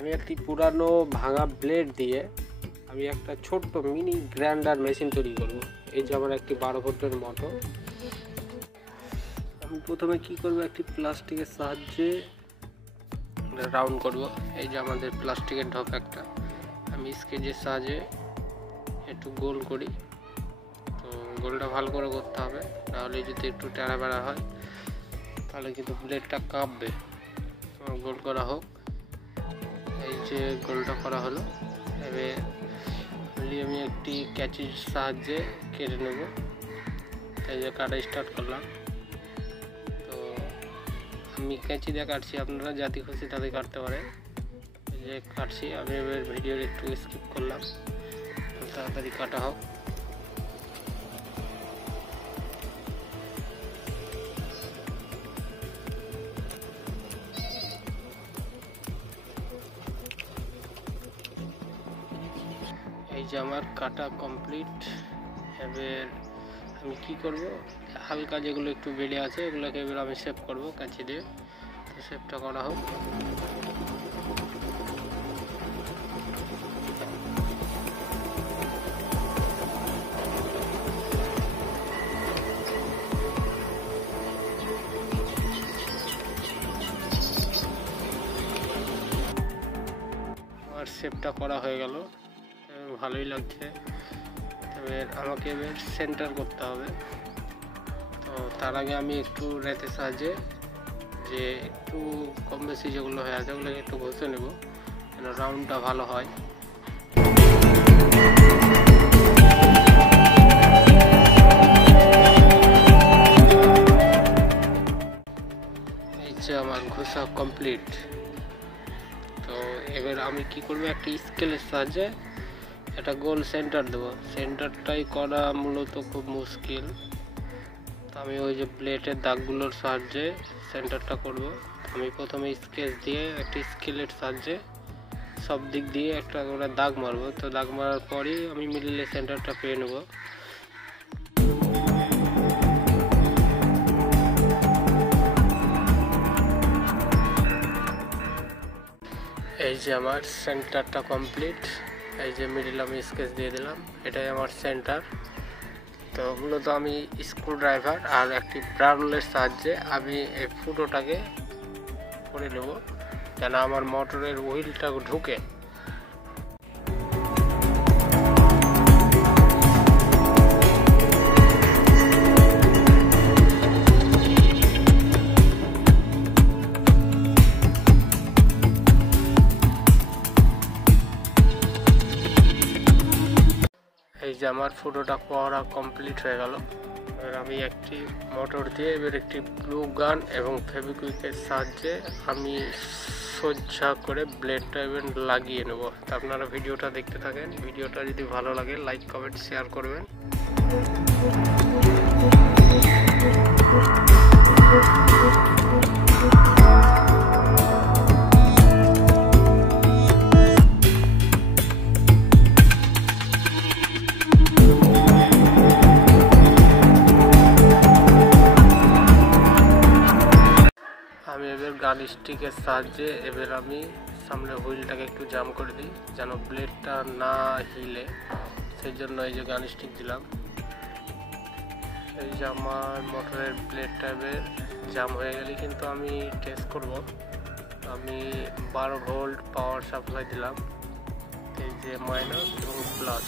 আমি একটি পুরানো ভাঙা ব্লেড দিয়ে আমি একটা ছোট্ট মিনি গ্রাইন্ডার মেশিন তৈরি করব। এই যে আমার একটি 12 ভোল্টের মোটর। আমি প্রথমে কি করব, একটি প্লাস্টিকের সাহায্যে রাউন্ড করব। এই যে আমাদের প্লাস্টিকের ঢক একটা, আমি স্কেচের সাহায্যে একটু গোল করি। তো গোলটা ভালো করে করতে হবে, নাহলে যদি একটু টেরা বেড়া হয় তাহলে কিন্তু ব্লেডটা কাঁপবে। গোল করা হোক। এই যে গোলটা করা হলো, এবার আমি একটি ক্যাচির সাহায্যে কেটে নেব। এই যে কাটা স্টার্ট করলাম। তো আমি ক্যাচি দিয়ে কাটছি, আপনারা যাতে খুশি তাতে কাটতে পারেন। এই যে কাটছি আমি, এবার ভিডিওর একটু স্কিপ করলাম, তাড়াতাড়ি কাটা হোক। এই যে আমার কাটা কমপ্লিট। এবার আমি কি করব, হালকা যেগুলো একটু বেড়ে আছে এগুলোকে এবার আমি শেপ করব কাঁচি দিয়ে। তো শেপটা করা হোক। আমার শেপটা করা হয়ে গেল, ভালোই লাগছে। এবার আমাকে এবার সেন্টার করতে হবে। তো তার আগে আমি একটু রেতের সাহায্যে যে একটু কম বেশি যেগুলো হয়ে আছে ওগুলোকে একটু ঘষে নেব, যেন রাউন্ডটা ভালো হয়। এই যে আমার ঘষা কমপ্লিট। তো এবার আমি কি করব, একটা স্কেলের সাহায্যে একটা গোল সেন্টার দেবো। সেন্টারটাই করা মূলত খুব মুশকিল। তো আমি ওই যে ব্লেডের দাগগুলোর সাহায্যে সেন্টারটা করব। আমি প্রথমে স্কেচ দিয়ে একটা স্কেলের সাহায্যে সব দিক দিয়ে একটা করে দাগ মারবো। তো দাগ মারার পরই আমি মিডলে সেন্টারটা পেয়ে নেব। এই যে আমার সেন্টারটা কমপ্লিট। এই যে মিডিল আমি স্কেচ দিয়ে দিলাম, এটাই আমার সেন্টার। তো মূলত আমি স্ক্রু ড্রাইভার আর একটি ব্রাউনের সাহায্যে আমি এই ফুটোটাকে করে নেব, যেন আমার মোটরের হুইলটা ঢুকে। এই যে আমার ফুটোটা করা কমপ্লিট হয়ে গেল। এবার আমি একটি মোটর দিয়ে এবার একটি গ্লু গান এবং ফেভিকুইকের সাহায্যে আমি সোজা করে ব্লেডটা এবার লাগিয়ে নেব। তা আপনারা ভিডিওটা দেখতে থাকেন। ভিডিওটা যদি ভালো লাগে লাইক কমেন্ট শেয়ার করবেন। আমি এবার গান স্টিকের সাহায্যে এবার আমি সামনে হুইলটাকে একটু জাম করে দিই, যেন ব্লেডটা না হিলে। সেই জন্য এই যে গান স্টিক দিলাম। এই যে আমার মোটরের ব্লেডটা এবার জাম হয়ে গেলে কিন্তু আমি টেস্ট করব। আমি 12 ভোল্ট পাওয়ার সাপ্লাই দিলাম, এই যে মাইনাস এবং প্লাস।